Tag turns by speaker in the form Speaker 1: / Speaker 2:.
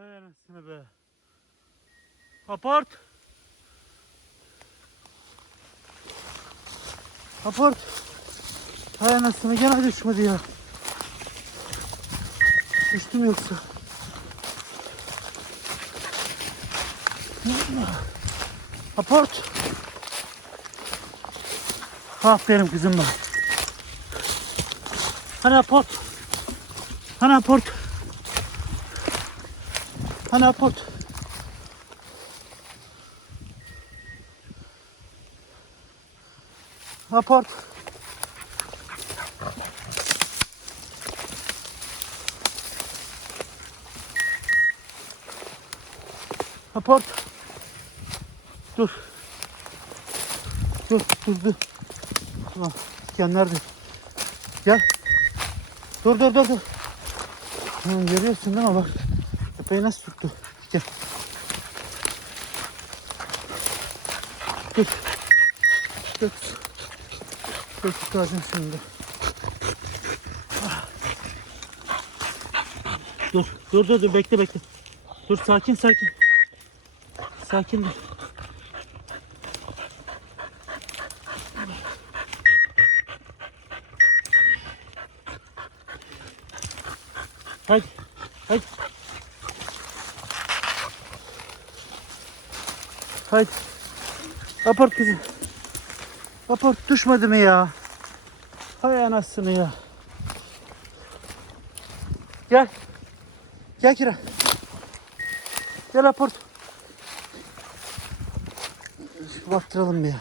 Speaker 1: Hay anasını be. Apart. Apart. Hay anasını gene düşmedi ya. Düştüm yoksa. Apart. Aferin kızım ben. Hani apart. Hani apart. Hani apart. Apart. Apart. Dur. Dur, dur, dur. Ulan diken nerede? Gel. Dur, dur, dur, dur. Hı, görüyorsun değil mi bak. Epey nasıl tuttu. Gel. Dur. Dur. Dur tutacağım şimdi. Ah. Dur, dur, dur, dur, bekle, bekle. Dur, sakin, sakin. Sakin dur. Hadi, hadi. Hadi. Apart kızım. Apart düşmedi mi ya? Hay anasını ya. Gel. Gel Kira. Gel apart. Baktıralım bir ya.